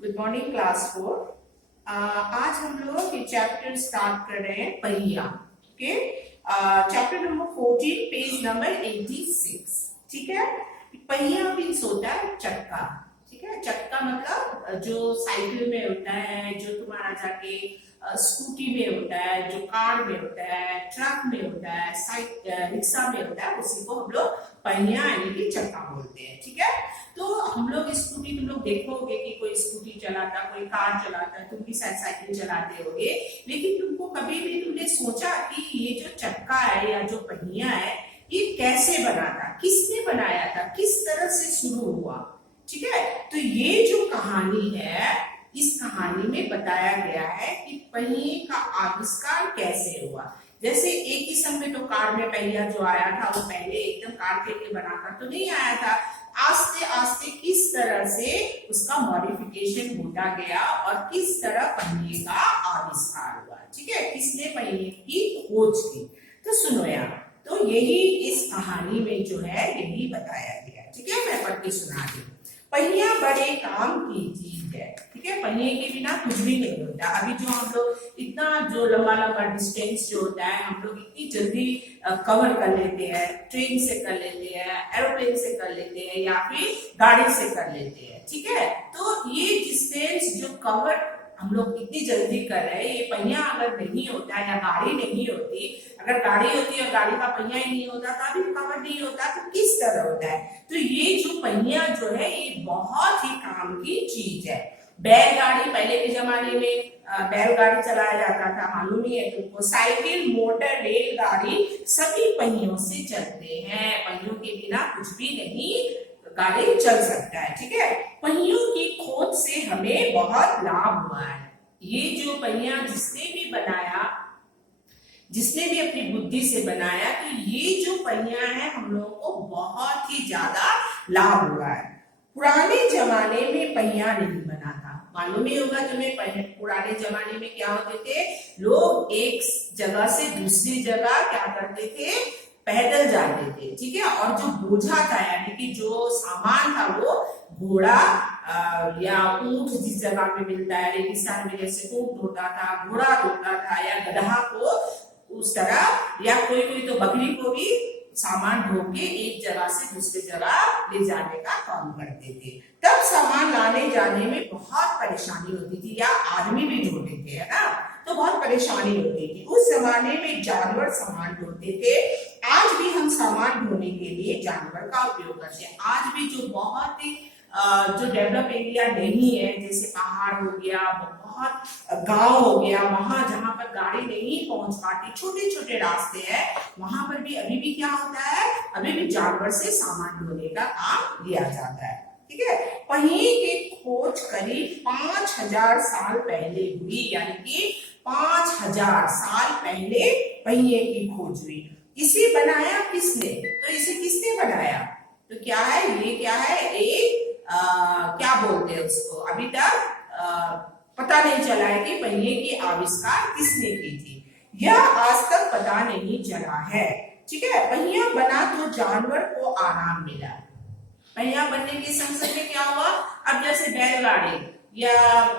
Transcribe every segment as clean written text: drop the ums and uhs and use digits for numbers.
Good morning class 4। आज हम लोग ये चैप्टर स्टार्ट कर रहे हैं पहिया। Okay, chapter number 14 page number 86। ठीक है, पहिया मीन्स होता है चक्का। ठीक है, चक्का मतलब जो साइकिल में होता है, जो तुम्हारा जाके स्कूटी में होता है, जो कार में होता है, ट्रक में होता है, रिक्शा में होता है, उसी को हम लोग पहिया यानी कि चक्का बोलते हैं। ठीक है, तो हम लोग स्कूटी, तुम लोग देखोगे कि कोई स्कूटी चलाता, कोई कार चलाता, तुम भी शायद साइकिल चलाते होगे, लेकिन तुमको कभी भी तुमने सोचा कि ये जो चक्का है या जो पहिया है ये कैसे बना था, किसने बनाया था, किस तरह से शुरू हुआ। ठीक है, तो ये जो कहानी है, इस कहानी में बताया गया है कि पहिए का आविष्कार कैसे हुआ। जैसे एक किस्म में तो कार में पहिया जो आया था वो पहले एकदम कार के लिए बनाकर तो नहीं आया था, आस्ते आस्ते किस तरह से उसका मॉडिफिकेशन होता गया और किस तरह पहिए का आविष्कार हुआ। ठीक है, किसने पहिए की खोज की। तो सुनो यार, तो यही इस कहानी में जो है यही बताया गया। ठीक है, मैं पढ़ के सुना दी। पहिया बड़े काम की चीज है। ठीक है, पहिए के बिना कुछ भी नहीं होता। अभी जो हम लोग इतना जो लंबा लंबा डिस्टेंस जो होता है हम लोग इतनी जल्दी कवर कर लेते हैं, ट्रेन से कर लेते हैं, एरोप्लेन से कर लेते हैं या फिर गाड़ी से कर लेते हैं। ठीक है, तो ये डिस्टेंस जो कवर हम लोग इतनी जल्दी कर रहे हैं, ये पहिया अगर नहीं होता या गाड़ी नहीं होती, अगर गाड़ी होती और गाड़ी का पहिया ही नहीं होता तो भी कवर नहीं होता, तो किस तरह होता है। तो ये जो पहिया जो है ये बहुत ही काम की चीज है। बैलगाड़ी, पहले के जमाने में बैलगाड़ी चलाया जाता था, मालूम ही है तुमको। साइकिल, मोटर, रेलगाड़ी सभी पहियों से चलते हैं। पहियों के बिना कुछ भी नहीं गाड़ी चल सकता है। ठीक है, पहियों की खोज से हमें बहुत लाभ हुआ है। ये जो पहिया जिसने भी बनाया, जिसने भी अपनी बुद्धि से बनाया, तो ये जो पहिया है हम लोगों को बहुत ही ज्यादा लाभ हुआ है। पुराने जमाने में पहिया नहीं बना था, मालूम ही होगा तुम्हें। पुराने जमाने में क्या होते थे, लोग एक जगह से दूसरी जगह क्या करते थे, पैदल जाते थे। ठीक है, और जो बोझा था यानी कि जो सामान था वो घोड़ा या ऊंट, जिस जगह पे मिलता है रेगिस्तान में, जैसे ऊंट होता था, घोड़ा होता था, या गधा को उस तरह, या कोई कोई तो बकरी को भी सामान ढोके के एक जगह से दूसरी जगह ले जाने का काम करते थे। तब सामान लाने जाने में बहुत परेशानी होती थी, या आदमी भी ढोते थे, है ना, तो बहुत परेशानी होती थी। उस जमाने में जानवर सामान ढोते थे। आज भी हम सामान ढोने के लिए जानवर का उपयोग करते हैं। आज भी जो बहुत ही जो डेवलप एरिया नहीं है, जैसे पहाड़ हो गया, बहुत गांव हो गया, वहां जहां पर गाड़ी नहीं पहुंच पाती, छोटे छोटे रास्ते हैं, वहां पर भी अभी भी क्या होता है, अभी भी जानवर से सामान ढोने का काम लिया जाता है। ठीक है, पहिए की खोज करीब 5000 साल पहले हुई, यानी कि 5000 साल पहले पहिए की खोज हुई। इसे बनाया किसने, तो इसे किसने बनाया, तो क्या है ये, क्या है, एक क्या बोलते हैं उसको, अभी तक पता नहीं चला है कि पहिए की आविष्कार किसने की थी, यह आज तक पता नहीं चला है। ठीक है, पहिया बना तो जानवर को आराम मिला। पहिया बनने के संग संग क्या हुआ, अब जैसे बैलगाड़ी या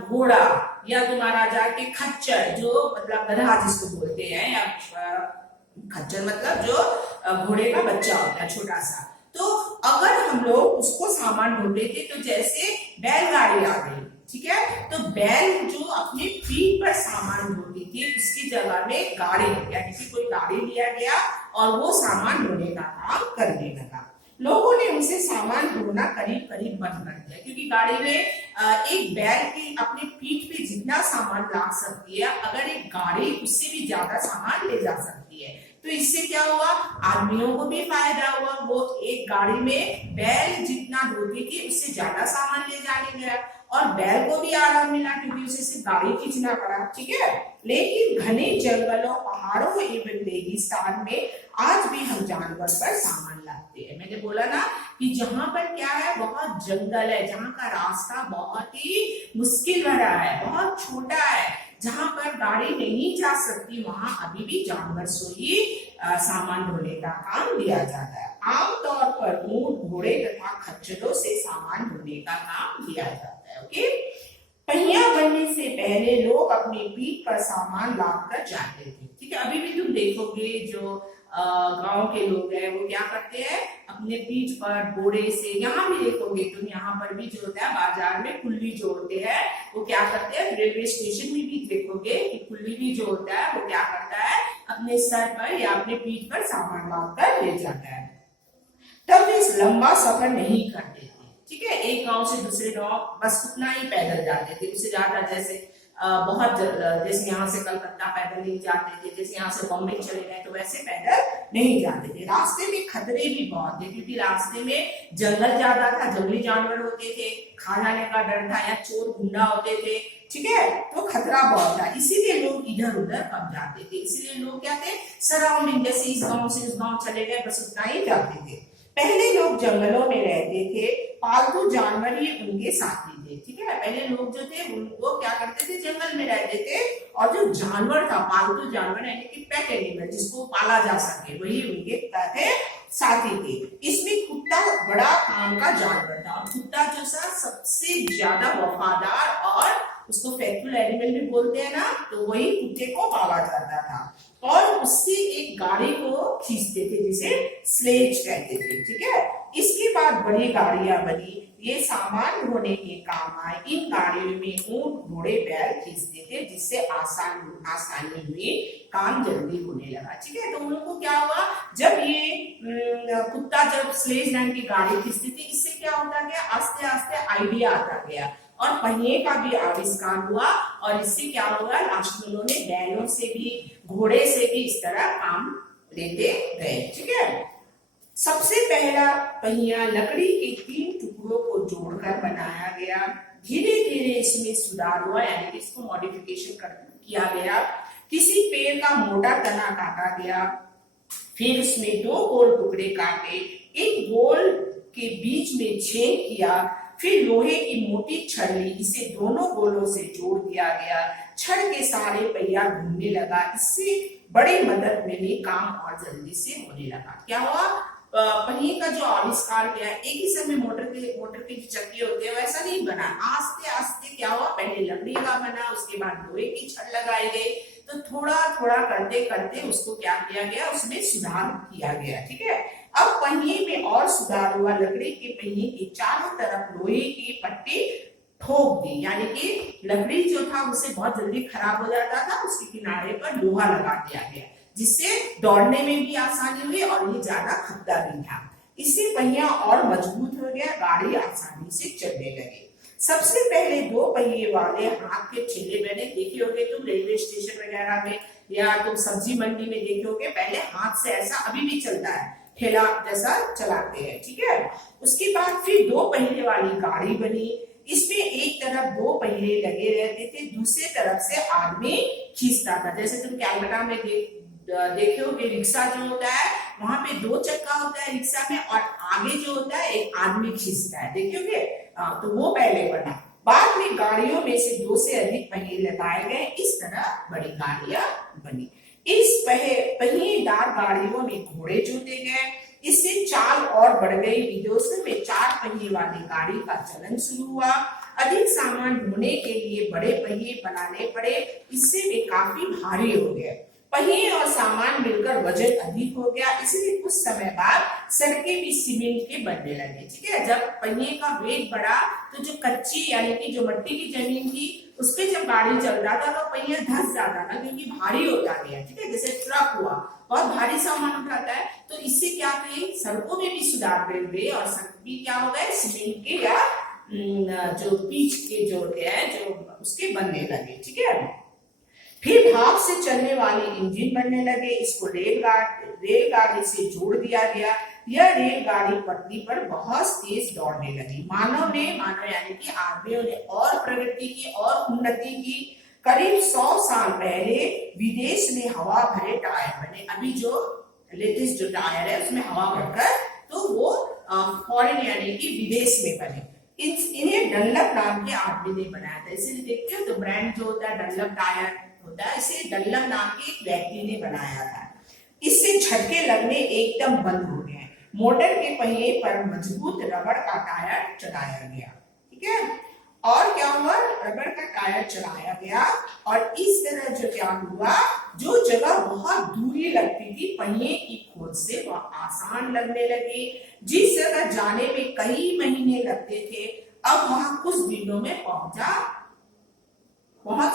घोड़ा या तुम्हारा जाके खच्चर, जो मतलब गधा जिसको बोलते हैं, या खच्चर मतलब जो घोड़े का बच्चा होता है छोटा सा, तो अगर हम लोग उसको सामान ढोते थे तो जैसे बैलगाड़ी आ गई। ठीक है, तो बैल जो अपने पीठ पर सामान ढोती थी उसकी जगह में गाड़ी, यानी कि कोई गाड़ी लिया गया और वो सामान ढोने का काम करने लगा। लोगों ने उनसे सामान ढोना करीब करीब बंद कर दिया, क्योंकि गाड़ी में एक बैल की अपने पीठ पे जितना सामान ला सकती है, अगर एक गाड़ी उससे भी ज्यादा सामान ले जा सकती है। तो इससे क्या हुआ, आदमियों को भी फायदा हुआ, वो एक गाड़ी में बैल जितना ढोती थी उससे ज्यादा सामान ले जाने गया, और बैल को भी आराम मिला क्योंकि उसे सिर्फ गाड़ी खींचना पड़ा। ठीक है, लेकिन घने जंगलों, पहाड़ों एवं रेगिस्तान में आज भी हम जानवर पर सामान लाते हैं। मैंने बोला ना कि जहां पर क्या है, बहुत जंगल है, जहां का रास्ता बहुत ही मुश्किल भरा है, बहुत छोटा है, जहां पर गाड़ी नहीं जा सकती, वहां अभी भी जानवर से ही सामान ढोने का काम लिया जाता है। आमतौर पर ऊंट, घोड़े तथा खच्चरों से सामान ढोने का काम लिया जाता है। ओके, पहिया बनने से पहले लोग अपनी पीठ पर सामान लाद कर जाते थे। ठीक है, अभी भी तुम देखोगे जो गांव के लोग हैं वो क्या करते हैं, अपने पीठ पर घोड़े से, यहाँ भी देखोगे तुम, यहाँ पर भी जो होता है बाजार में कुल्ली जो होते हैं वो क्या करते हैं, रेलवे स्टेशन में भी देखोगे कि कुल्ली भी जो होता है वो क्या करता है, अपने सर पर या अपने पीठ पर सामान लाद कर ले जाता है। तब वे लंबा सफर नहीं करते थे। ठीक है, एक गांव से दूसरे गांव बस उतना ही पैदल जाते थे, उससे ज्यादा जैसे जैसे यहाँ से कलकत्ता पैदल नहीं जाते थे, जैसे यहाँ से बॉम्बे चले गए तो वैसे पैदल नहीं जाते थे। रास्ते में खतरे भी बहुत थे क्योंकि रास्ते में जंगल ज्यादा था, जंगली जानवर होते थे, खा जाने का डर था, या चोर गुंडा होते थे। ठीक है, तो खतरा बहुत था, इसीलिए लोग इधर उधर कम जाते थे। इसीलिए लोग क्या थे, सराउंडिंग, जैसे इस गांव से उस गांव चले गए बस उतना ही जाते थे। पहले लोग जंगलों में रहते थे, पालतू जानवर ही उनके साथी थे। ठीक है, पहले लोग जो थे उनको क्या करते थे, जंगल में रहते थे, और जो जानवर था, पालतू जानवर यानी कि पेट एनिमल जिसको पाला जा सके, वही उनके थे साथी थे। इसमें कुत्ता बड़ा काम का जानवर था, और कुत्ता जो सा सबसे ज्यादा वफादार और उसको फेथफुल एनिमल भी बोलते हैं ना, तो वही कुत्ते को पाला जाता था, और उससे एक गाड़ी को खींचते थे जिसे स्लेज कहते थे। ठीक है, इसके बाद बड़ी गाड़ियां बनी, ये सामान ढोने के काम आए। इन गाड़ियों में ऊंट घोड़े बैल खींचते थे जिससे आसानी हुई, काम जल्दी होने लगा। ठीक है, तो उनको क्या हुआ, जब ये कुत्ता जब स्लेज नाम की गाड़ी खींचती थी, इससे क्या होता गया, आस्ते आस्ते आइडिया आता गया और पहिए का भी आविष्कार हुआ, और इससे क्या हुआ, लास्ट में उन्होंने बैलों से भी, घोड़े से भी इस तरह काम लेते गए। ठीक है, सबसे पहला पहिया लकड़ी के 3 टुकड़ों को जोड़कर बनाया गया। धीरे धीरे इसमें सुधार हुआ, यानी कि इसको मॉडिफिकेशन किया गया। किसी पेड़ का मोटा तना काटा गया, फिर उसमें 2 गोल टुकड़े काटे, एक गोल के बीच में छेद किया, फिर लोहे की मोटी छड़ ली, इसे दोनों गोलों से जोड़ दिया गया। छड़ के सहारे पहिया घूमने लगा, इससे बड़ी मदद मिली, काम और जल्दी से होने लगा। क्या हुआ, पहिए का जो आविष्कार किया, एक ही समय मोटर के जो चक्के होते हैं वैसा नहीं बना, आस्ते आस्ते क्या हुआ, पहले लकड़ी का बना, उसके बाद लोहे की छड़ लगाई गई, तो थोड़ा थोड़ा करते करते उसको क्या किया गया, उसमें सुधार किया गया। ठीक है, अब पहिए में और सुधार हुआ, लकड़ी के पहिए के चारों तरफ लोहे की पट्टी ठोक दी, यानी कि लकड़ी जो था उससे बहुत जल्दी खराब हो जाता था, उसके किनारे पर लोहा लगा दिया गया जिससे दौड़ने में भी आसानी हुई और ये ज्यादा खपता भी था। इससे पहिया और मजबूत हो गया, गाड़ी आसानी से चलने लगी। सबसे पहले 2 पहिए वाले हाथ के ठेले मैंने देखे होंगे तुम रेलवे स्टेशन वगैरह में, या तुम सब्जी मंडी में देखे होंगे, पहले हाथ से ऐसा अभी भी चलता है, ठेला जैसा चलाते हैं। ठीक है, उसके बाद फिर 2 पहिए वाली गाड़ी बनी, इसमें एक तरफ 2 पहिए लगे रहते थे, दूसरी तरफ से आदमी खींचता था। जैसे तुम कैलकाटा में देखे होगे, रिक्शा जो होता है वहां पे 2 चक्का होता है रिक्शा में, और आगे जो होता है एक आदमी खींचता है, देखियोगे। तो वो पहले बना, बाद में गाड़ियों में से 2 से अधिक पहिए लगाए गए, इस तरह बड़ी गाड़ियां बनी। इस पहिएदार गाड़ियों में घोड़े जोते गए, इससे चाल और बढ़ गई। विदेशों में 4 पहिए वाली गाड़ी का चलन शुरू हुआ। अधिक सामान ढोने के लिए बड़े पहिए बनाने पड़े, इससे वे काफी भारी हो गए। पहिए और सामान मिलकर वजन अधिक हो गया, इसलिए कुछ समय बाद सड़कें भी सीमेंट के बनने लगे। ठीक है, जब पहिए का वेट बढ़ा तो जो कच्ची यानी कि जो मिट्टी की जमीन थी उस पे जब गाड़ी चलता था तो पहिया धंस जाता था क्योंकि भारी होता गया। ठीक है, जैसे ट्रक हुआ, बहुत भारी सामान उठाता है, तो इससे क्या करें, सड़कों में भी सुधार हुए और सड़क भी क्या हो गए, सीमेंट के या जो पीच के जो होते हैं जो उसके बनने लगे। ठीक है, फिर भाप से चलने वाली इंजन बनने लगे, इसको रेलगाड़ी से जोड़ दिया गया। यह रेलगाड़ी पटरी पर बहुत तेज दौड़ने लगी। मानव यानी कि आदमियों ने और प्रगति की और उन्नति की। करीब 100 साल पहले विदेश में हवा भरे टायर बने। अभी जो लेटेस्ट जो टायर है उसमें हवा भरकर, तो वो फॉरेन यानी कि विदेश में बने। इन्हें डनलप नाम के आदमी ने बनाया था। इसीलिए देखते हो तो ब्रांड जो होता है डनलप टायर होता है, इसे डनलप नाम के एक व्यक्ति ने बनाया था। इससे झटके लगने एकदम बंद हो गए। मोटर के पहिए पर मजबूत रबड़ का टायर चढ़ाया गया। ठीक है, और क्या हुआ, रबड़ का पैर चढ़ाया गया और इस तरह जो क्या हुआ, जो जगह बहुत दूरी लगती थी पहिए की खोज से वह आसान लगने लगी। जिस जगह जाने में कई महीने लगते थे अब वहां कुछ दिनों में पहुंच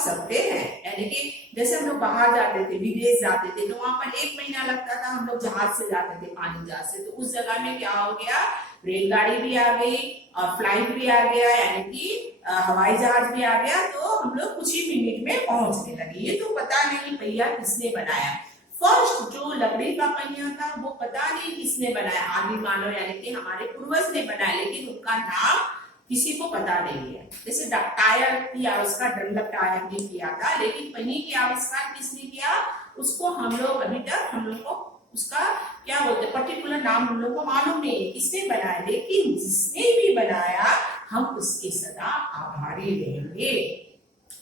सकते हैं। यानी कि जैसे हम लोग बाहर जाते थे, विदेश जाते थे, तो वहां पर 1 महीना लगता था, हम लोग जहाज से जाते थे, पानी जहाज से। तो उस जगह में क्या हो गया, रेलगाड़ी भी आ गई और फ्लाइट भी आ गया, यानी कि हवाई जहाज भी आ गया। तो हम लोग कुछ ही मिनट में पहुंचने लगे। ये तो पता नहीं पहिया किसने बनाया। फर्स्ट जो लकड़ी का पहिया था वो पता नहीं किसने बनाया, आदि मानव यानी कि हमारे पूर्वज ने बनाया, लेकिन उनका नाम किसी को पता नहीं है। जैसे टायर की आविष्कार डनलप टायर ने किया था, लेकिन पहिए की आविष्कार किसने किया उसको हम लोग अभी तक हम लोग को उसका क्या बोलते हैं पर्टिकुलर नाम हम लोग को मालूम नहीं है किसने बनाया, लेकिन जिसने भी बनाया हम उसके सदा आभारी रहेंगे।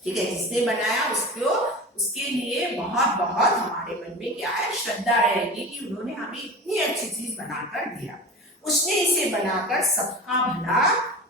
ठीक है, जिसने बनाया उसके लिए बहुत बहुत हमारे मन में क्या है, श्रद्धा रहेगी कि उन्होंने हमें इतनी अच्छी चीज बनाकर दिया। उसने इसे बनाकर सबका भला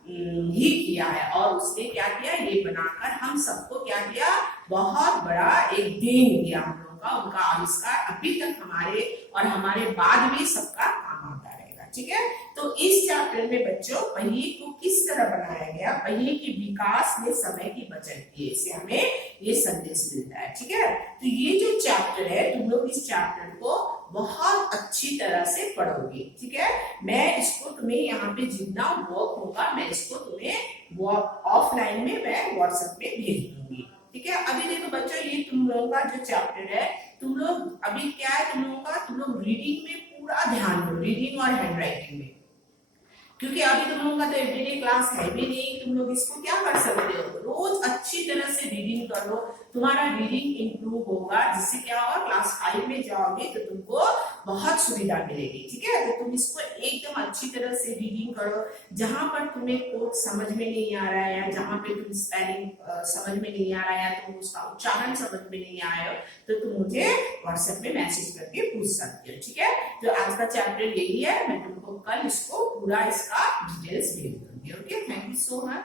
ही किया है और उसने क्या किया, ये बनाकर हम सबको क्या किया, बहुत बड़ा एक देन दिया हम लोगों का। उनका आविष्कार अभी तक हमारे और हमारे बाद में सबका काम आता रहेगा। ठीक है, तो इस चैप्टर में बच्चों पहिए को किस तरह बनाया गया, पहिए की विकास में समय की बचत की, इससे हमें ये संदेश मिलता है। ठीक है, तो ये जो चैप्टर है तुम लोग इस चैप्टर को बहुत अच्छी तरह से पढ़ोगे। ठीक है, मैं इसको तुम्हें यहाँ पे जितना वर्क होगा मैं इसको तुम्हें ऑफलाइन में मैं व्हाट्सएप पे भेज दूंगी। ठीक है, अभी देखो बच्चों ये तुम लोगों का जो चैप्टर है, तुम लोग अभी क्या है तुम लोगों का, तुम लोग रीडिंग में पूरा ध्यान दो, रीडिंग और हैंड राइटिंग में, क्योंकि अभी तुम लोगों का तो एवरीडे क्लास है भी नहीं। तुम लोग इसको क्या कर सकते हो, रोज अच्छी तरह से रीडिंग करो, तुम्हारा रीडिंग इंप्रूव होगा, जिससे क्या होगा क्लास 5 में जाओगे तो तुमको बहुत सुविधा मिलेगी। ठीक है, तो तुम इसको एकदम अच्छी तरह से रीडिंग करो। जहां पर तुम्हें कोड समझ में नहीं आ रहा है या जहां पे तुम स्पेलिंग समझ में नहीं आ रहा है या तुम उसका उच्चारण समझ में नहीं आया हो तो तुम मुझे व्हाट्सएप में मैसेज करके पूछ सकते हो। ठीक है, तो आज का चैप्टर यही है, मैं तुमको कल इसको पूरा इसका डिटेल्स भेज दूंगी। Okay, thank you so much.